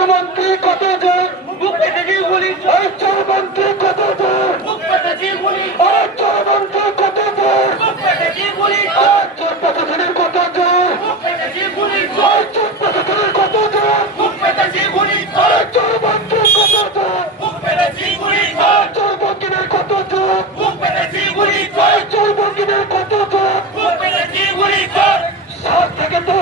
চোরমন্ত্রী কত জোর ওই চোরমন্ত্রী কত জোর ওই চোরমন্ত্রী কত জোর ওই চোর প্রশাসনের কত জোর ওই চোর প্রশাসনের কত জোর ওই চোরমন্ত্রী কত জোর ওই চোরবন্দিনের কত জোর ওই চোরবন্দিনের কত জোর শহর থেকে তো